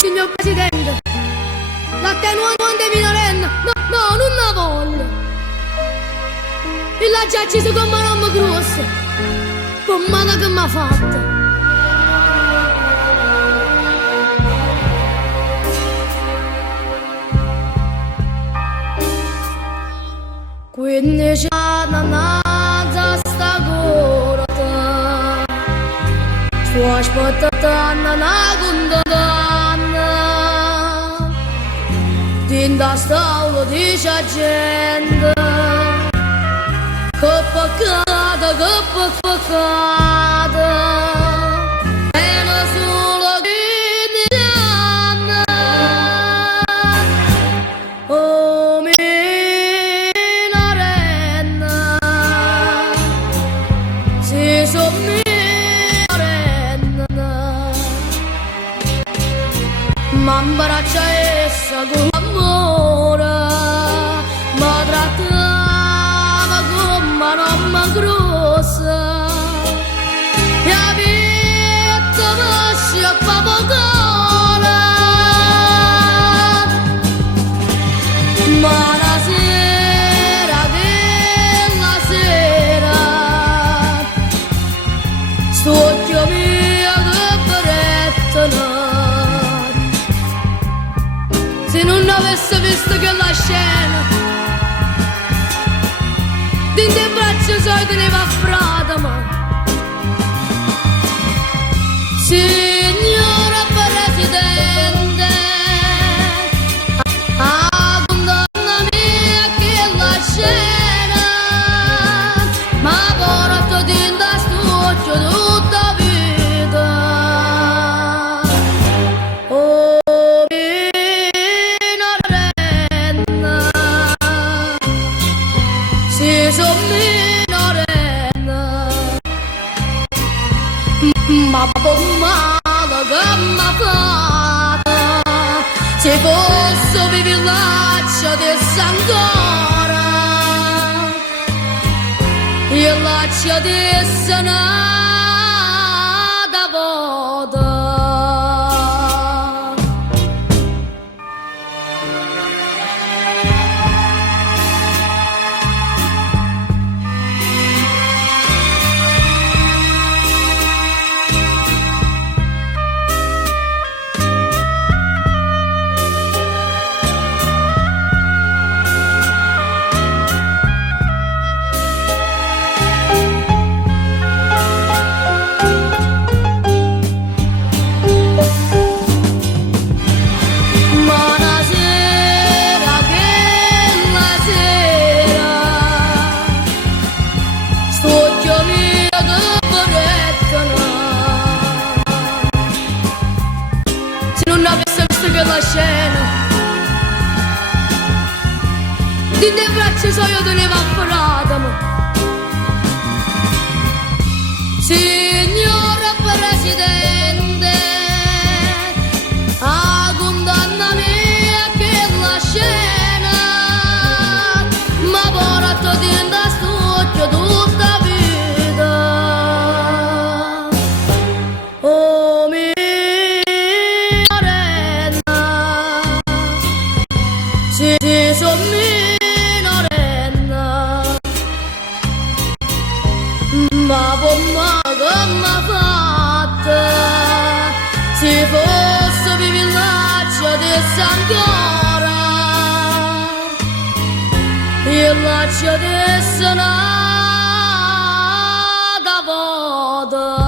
Signor Presidente, l'attenuante minorenna, no, non la voglio. E la giacci su come non mi grossa, come che mi ha fatto. Quindi c'è una sta corta, sto aspettando una condanna. Tinda staulo dice a gente, che peccato, meno solo quindi anni. Oh minorenna, si son minorenna, m'abbraccia essa con l'amore, ma trattava come una grossa, e a vita mi scippava cola, ma la sera, quella sera, sto occhio mio che prettano. Se non avesse visto quella scena, dentro il braccio suoi teneva a Fratama. Signora Presidente, condannami a quella scena, ma porto dentro a sto occhio tutta vita. Oh, son minorenna, ma male che m'ha fatta, se fosse il villaggio di Sangora, il villaggio di Sanada Voda. La scena dentro il braccio suoi teneva a Fratama. Signora Presidente, condannami a quella scena, ma porto dentro a sto occhio tutta vita. Oh se son minorenna, ma pomma che m'ha fatta, se fosse il villaggio di Sangora, il villaggio di Sanada Voda.